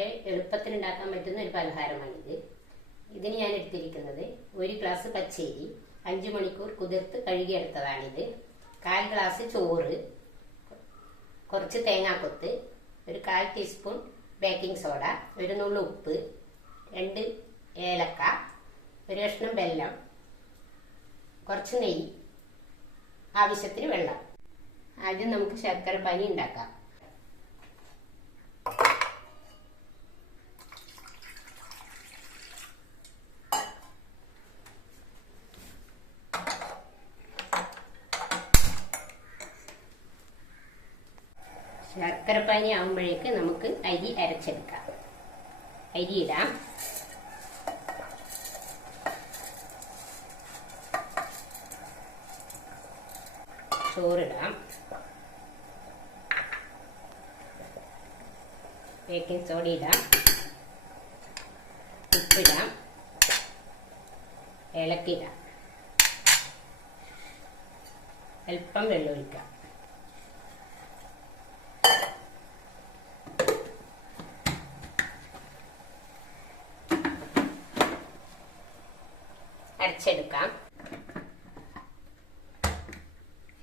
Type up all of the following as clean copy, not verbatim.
വളരെ എളുപ്പത്തിൽ ഉണ്ടാക്കാൻ പറ്റുന്ന ഒരു പലഹാരമാണിത്. ഇതിന് ഞാൻ എടുത്തിരിക്കുന്നത് 1 ഗ്ലാസ് പച്ചരി 5 മണിക്കൂർ കുതിർത്ത് കഴുകിയെടുത്തതാണിത്. 1/4 ഗ്ലാസ് ചോറ്, കുറച്ച് തേങ്ങാക്കൊത്ത്, ഒരു 1/4 ടീസ്പൂൺ ബേക്കിംഗ് സോഡ, ഒരു നുള്ളു ഉപ്പ്, 2 ഏലക്ക, ഒരു കഷ്ണം വെല്ലം, കുറച്ച് നെയ്യ്, ആവശ്യത്തിന് വെള്ളം. ആദ്യം നമുക്ക് ശർക്കര പാനി ഉണ്ടാക്കാം. ശർക്കരപ്പാനി ആകുമ്പോഴേക്ക് നമുക്ക് അരി അരച്ചെടുക്കാം. അരി ഇടാം. ചോറിടാം. ബേക്കിംഗ് സോഡ ഇടാം. ഉപ്പിടാം. ഏലക്കിടാം. അല്പം വെള്ളം ഒഴിക്കാം. അരച്ചെടുക്കാം.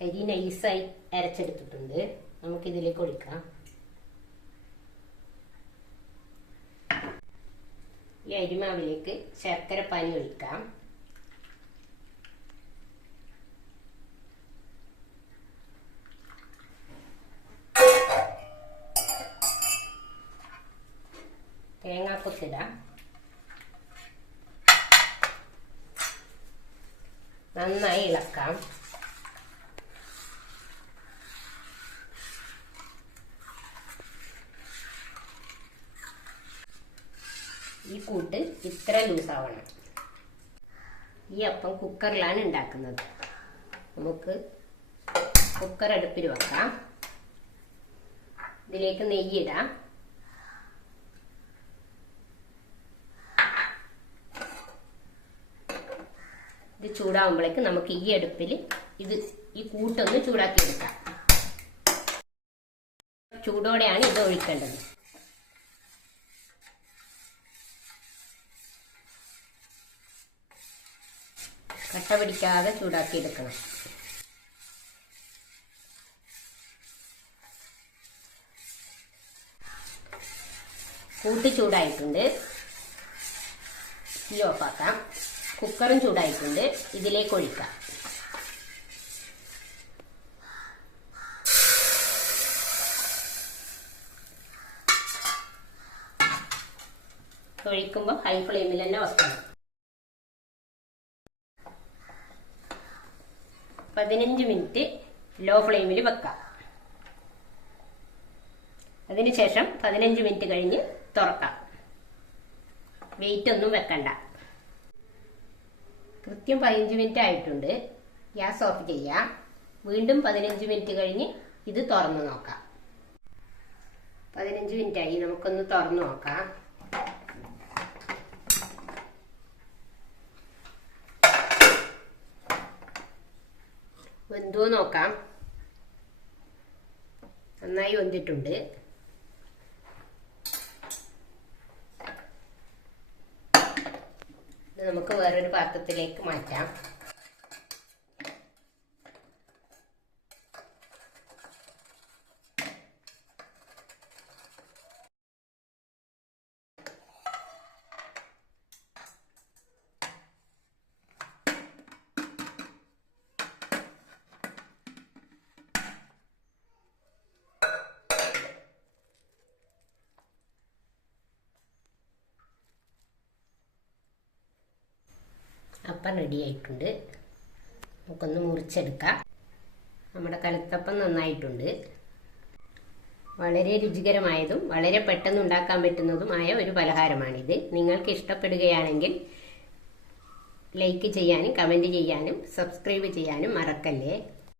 അരി നൈസായി അരച്ചെടുത്തിട്ടുണ്ട്. നമുക്കിതിലേക്ക് ഒഴിക്കാം. ഈ അരിമാവിലേക്ക് ശർക്കര പാനി ഒഴിക്കാം. തേങ്ങാക്കൊത്തിടാം. നന്നായി ഇളക്കാം. ഈ കൂട്ട് ഇത്ര ലൂസാവണം. ഈ അപ്പം കുക്കറിലാണ് ഉണ്ടാക്കുന്നത്. നമുക്ക് കുക്കർ അടുപ്പിൽ വെക്കാം. ഇതിലേക്ക് നെയ്യിടാം. ഇത് ചൂടാവുമ്പോഴേക്ക് നമുക്ക് ഈ അടുപ്പിൽ ഈ കൂട്ടൊന്ന് ചൂടാക്കി എടുക്കാം. ചൂടോടെയാണ് ഇത് ഒഴിക്കേണ്ടത്. കട്ട പിടിക്കാതെ ചൂടാക്കി എടുക്കണം. കൂട്ട് ചൂടായിട്ടുണ്ട്. തീ ഓഫാക്കാം. കുക്കറും ചൂടായിട്ടുണ്ട്. ഇതിലേക്ക് ഒഴിക്കാം. ഒഴിക്കുമ്പോൾ ഹൈ ഫ്ലെയിമിൽ തന്നെ വെക്കണം. 15 മിനിറ്റ് ലോ ഫ്ലെയിമിൽ വെക്കാം. അതിനുശേഷം 15 മിനിറ്റ് കഴിഞ്ഞ് തുറക്കാം. വെയിറ്റ് ഒന്നും വെക്കണ്ട. കൃത്യം 15 മിനിറ്റ് ആയിട്ടുണ്ട്. ഗ്യാസ് ഓഫ് ചെയ്യാം. വീണ്ടും 15 മിനിറ്റ് കഴിഞ്ഞ് ഇത് തുറന്നു നോക്കാം. 15 മിനിറ്റ് ആയി. നമുക്കൊന്ന് തുറന്നു നോക്കാം. വെന്തോ നോക്കാം. നന്നായി വെന്തിട്ടുണ്ട്. നമുക്ക് വേറൊരു പാത്രത്തിലേക്ക് മാറ്റാം. അപ്പം റെഡി ആയിട്ടുണ്ട്. നമുക്കൊന്ന് മുറിച്ചെടുക്കാം. നമ്മുടെ കലത്തപ്പം നന്നായിട്ടുണ്ട്. വളരെ രുചികരമായതും വളരെ പെട്ടെന്ന് ഉണ്ടാക്കാൻ പറ്റുന്നതുമായ ഒരു പലഹാരമാണിത്. നിങ്ങൾക്ക് ഇഷ്ടപ്പെടുകയാണെങ്കിൽ ലൈക്ക് ചെയ്യാനും കമൻറ്റ് ചെയ്യാനും സബ്സ്ക്രൈബ് ചെയ്യാനും മറക്കല്ലേ.